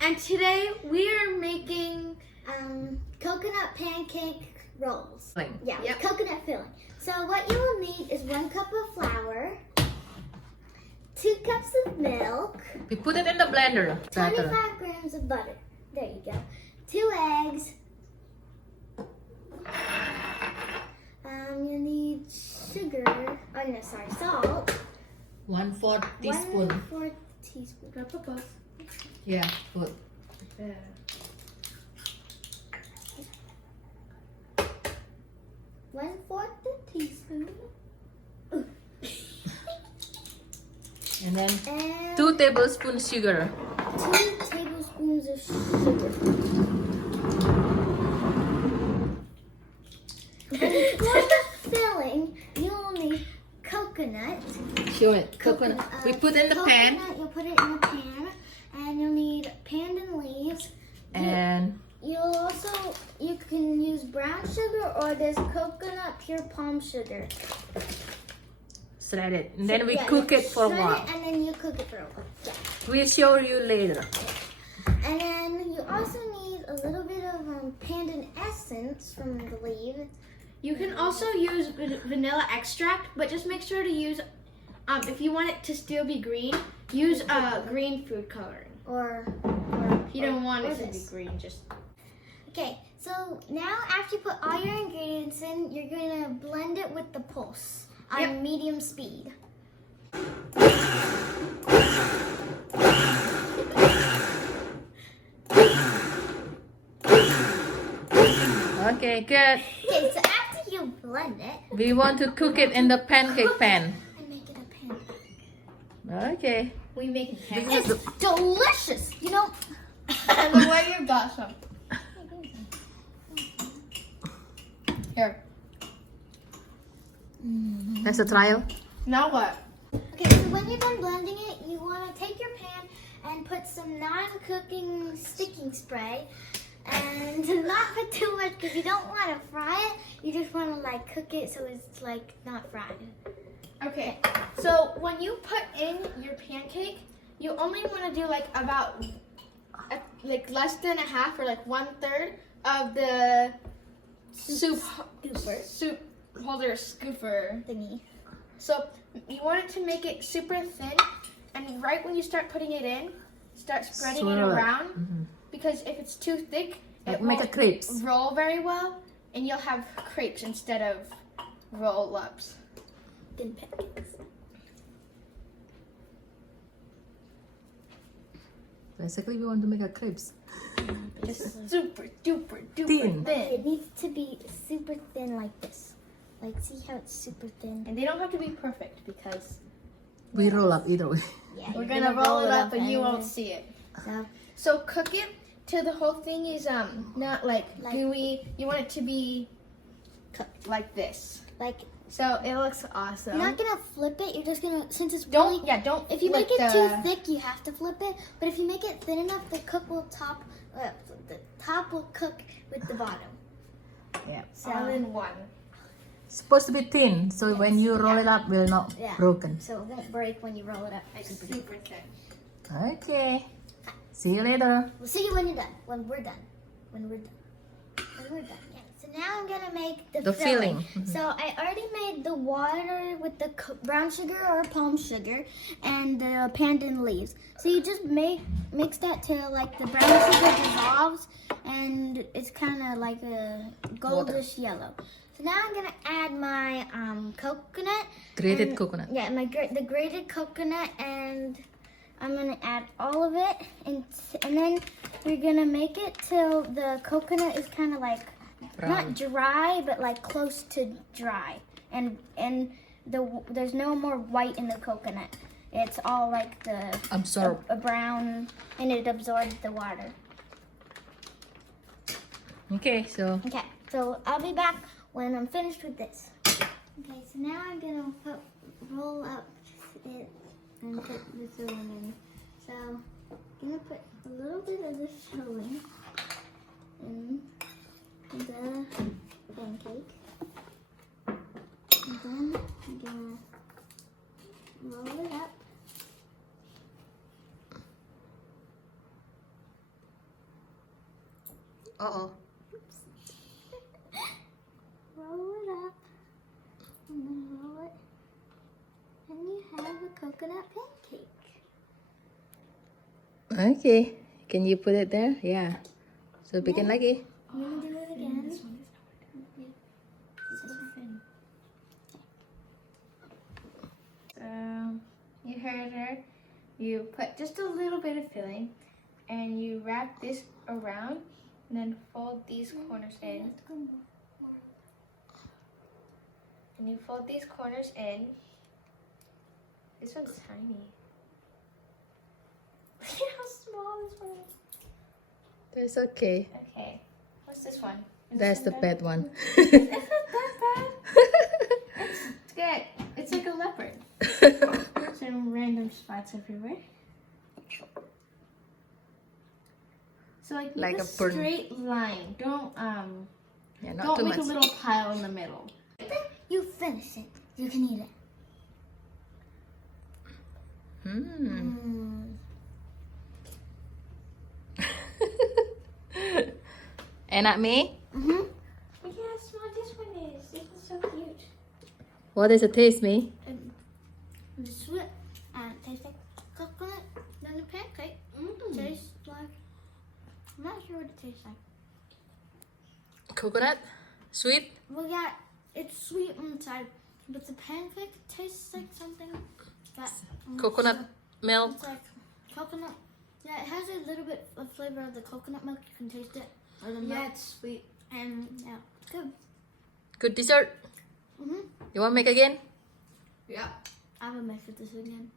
And today we are making coconut pancake rolls. Yeah, with coconut filling. So what you will need is 1 cup of flour, 2 cups of milk. We put it in the blender. 25 grams of butter. There you go. 2 eggs. You need sugar. Oh no, sorry, salt. 1/4 teaspoon. 1/4 teaspoon. Yeah, put. One-fourth teaspoon. And then 2 tablespoons sugar. 2 tablespoons of sugar. And for the filling, you'll need coconut. Show it. Coconut. We put in the pan. You'll put it in the pan, and you'll need pandan leaves. And You can use brown sugar or this coconut pure palm sugar. shred it. And then we cook it for a while. And then you cook it for a while. Yeah. We'll show you later. And then you also need a little bit of pandan essence from the leaf. You can also use vanilla extract, but just make sure to use, if you want it to still be green, use green food coloring. Or If you don't want it to be green, just... Okay, so now after you put all your ingredients in, you're going to blend it with the pulse on medium speed. Okay, good. Okay, so after you blend it, We want to cook it in the pancake pan. I make it a pancake. Okay. We make It's delicious, you know. And the way you got some. Here. That's a trial. Now what? Okay, so when you're done blending it, you want to take your pan and put some non-cooking sticking spray. And to not put too much because you don't want to fry it. You just want to like cook it so it's like not fried. Okay, so when you put in your pancake, you only want to do like about like less than a half or like 1/3 of the soup holder scooper Thingy. So you want it to make it super thin, and right when you start putting it in, start spreading it Swirl it. around, because if it's too thick, it Make a won't crepes. roll very well, and you'll have crepes instead of roll-ups. Thin pancakes. Basically, we want to make a crepes. Just super duper Thin. duper thin. It needs to be super thin like this. Like, see how it's super thin? And they don't have to be perfect because We roll up either way. Yeah, we're you're gonna roll it up, but you and won't see it. So, So cook it till the whole thing is not like gooey. You want it to be cooked like this. like, So it looks awesome. you're not gonna flip it. You're just gonna, since it's Don't really, don't. if you flip make it the- too thick, you have to flip it. But if you make it thin enough, the top will cook with the bottom. Yeah. So, all in one. Supposed to be thin, so when you roll it up, will not Yeah. broken. so it won't break when you roll it up. Like super thin. Okay. See you later. We'll see you when you're done. When we're done. When we're done. When we're done. Yeah. So now I'm gonna make The filling. So I already made the water with the brown sugar or palm sugar and the pandan leaves. So you just mix that till like the brown sugar dissolves and it's kind of like a goldish yellow. So now I'm gonna add my coconut. Grated and- coconut. Yeah, the grated coconut, and I'm gonna add all of it, and then we're gonna make it till the coconut is kind of like not dry, but like close to dry, and there's no more white in the coconut. It's all like Absorb. a brown, and it absorbs the water. Okay, so Okay, so I'll be back when I'm finished with this. Okay, so now I'm gonna roll up it and put the filling in. So I'm gonna put a little bit of the filling in the pancake. And then I'm gonna roll it up. Uh-oh. Roll it up. And then roll it. And you have a coconut pancake. Okay. Can you put it there? Yeah. So bikin lagi. I'm gonna do it again. So you heard her. You put just a little bit of filling, and you wrap this around, and then fold these corners in. And you fold these corners in. This one's tiny. Look at how small this one is. That's okay. Okay. What's this one? Is That's this the one bad one. It's not that bad. It's good. It's like a leopard. Some random spots everywhere. So like make Like a a burn. straight line. Don't Yeah, not don't too make much. a little pile in the middle. You finish it. You can eat it. Enak me? Mm-hmm. Look at how small this one is. This is so cute. What does it taste, me? The sweet and it tastes like coconut. Then the pancake tastes like, I'm not sure what it tastes like. Coconut? Sweet? Well, yeah, it's sweet inside, but the pancake tastes like something that Coconut milk? It's like coconut. Yeah, it has a little bit of flavor of the coconut milk. You can taste it. Or the milk. Yeah, it's sweet. And yeah, it's good. Good dessert? Mm-hmm. You want to make again? Yeah. I will make it this again.